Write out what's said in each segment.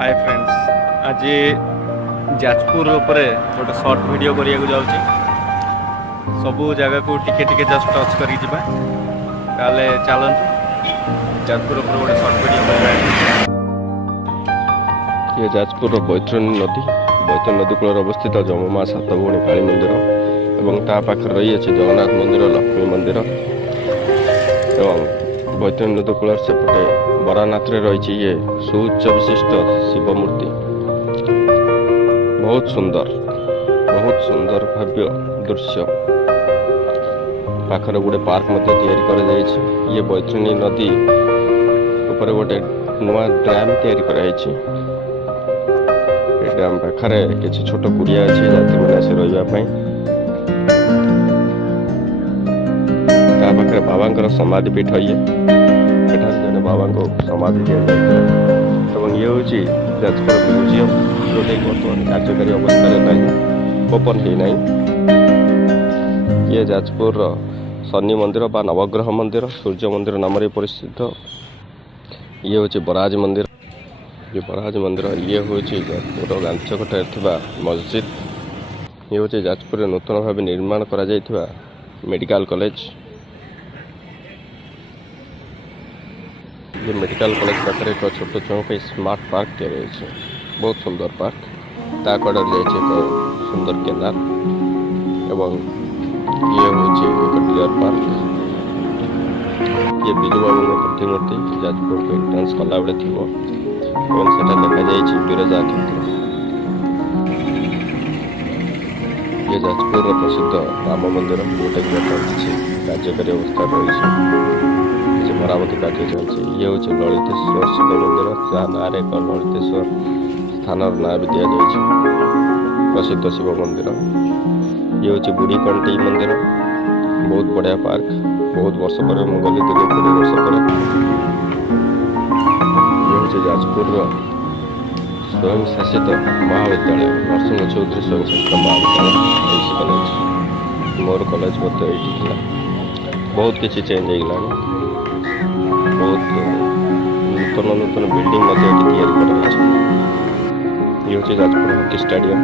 Hi friends, आज जाजपुर उपरे गोटे शॉर्ट वीडियो करिया जाऊँगी। सबू जगह को टिके टिके जस्ट टच कर चलतु जाजपुर उपर गोटे शॉर्ट वीडियो कर। ये जाजपुर बैतरणी नदी कूल अवस्थित जममा सात भौणी काली मंदिर एवं ता पाखर रही है जगन्नाथ मंदिर, लक्ष्मी मंदिर एवं बैतरणी नदी कूल सेपटे बरानाथ रही ये सुउच्च विशिष्ट शिव मूर्ति। बहुत सुंदर भव्य दृश्य। पाखर गोटे पार्क ये बैतरणी नदी ऊपर गोटे नुआ ड्याम तैयारी कराई। डैम पाखे किसी छोट कुड़िया अच्छी जाति मैंने आसी रही पाखे बाबा समाधि पीठ ये जड़े बाबा को समाधि दिया ये हूँ जाजपुर म्यूजियम जोटा बर्तमान कार्यकारी अवस्था ओपन हो ना। ये जाजपुर शनि मंदिर बा नवग्रह मंदिर सूर्य मंदिर नाम प्रसिद्ध। ये हूँ बराज मंदिर। ये बराज मंदिर ये हूँ जाजपुर गांचकटे मस्जिद। ये हूँ जाजपुर नूतन भाव निर्माण करा मेडिकल कॉलेज। ये मेडिकल कॉलेज पाखे एक छोट छुआ स्मार्ट पार्क तैयारी है। बहुत सुंदर पार्क ताकड़ एक सुंदर केनाल एवं ये हूँ एक डियर पार्क। ये बिजू बाबू प्रतिमूर्ति जाजपुर को एंट्रांस कला बेले थी लिखा जाए बिरजा क्षेत्र। ये जाजपुर प्रसिद्ध राम मंदिर जोटा कि किसी कार्यकारी अवस्था रही मरामती कार्य चलती। ये हूँ ललितेश्वर शिव मंदिर जहाँ ना एक ललितेश्वर स्थान ना भी दि जाए प्रसिद्ध शिव मंदिर। ये हूँ बुढ़ी कंटी मंदिर। बहुत बढ़िया पार्क। बहुत वर्ष पर मुझे गली 20 वर्ष पर। ये हूँ जाजपुर स्वयं शासित महाविद्यालय नरसिंह चौधरी स्वयं शासित महाविद्यालय कॉलेज। मोर कॉलेज ये बहुत किसी चेंज हो गला। बहुत नूतन बिल्डिंग तैयारी कर। ये हूँ जाजपुर हॉकी स्टेडियम।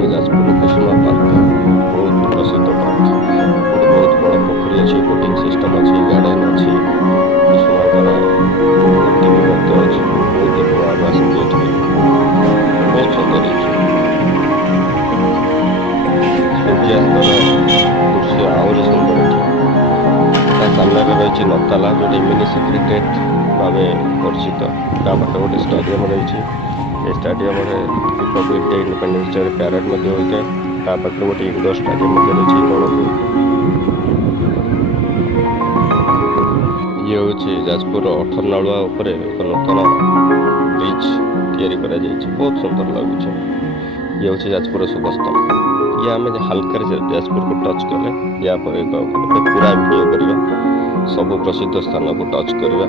ये जाजपुर कुसुमा पार्क बहुत प्रसिद्ध पार्क। बहुत बड़ा पोखरी अच्छी, बोटिंग सिस्टम अच्छी, गार्डन अच्छी, कुसुमा मूर्ति भी अच्छी। बहुत आवास बहुत सुंदर सूर्यास्त दृश्य आहरी सुंदर। सामने रही नताला जो मिनी सेक्रेटेरिएट भाव परिचित। ता पाखे गोटे स्टाडियम रही। ये stadium Republic day independence day parade होता है। ता पाखे गोटे इंडोर स्टाडियम रही। ये हूँ जाजपुर 18 नालुआ उपर एक नूतन ब्रिज तैयारी करा बहुत सुंदर लगुच। ये हूँ जाजपुर शुभस्थल। ये आम हल्का जाजपुर को टच कले या पूरा वीडियो करवा सब प्रसिद्ध स्थान को टच करवा।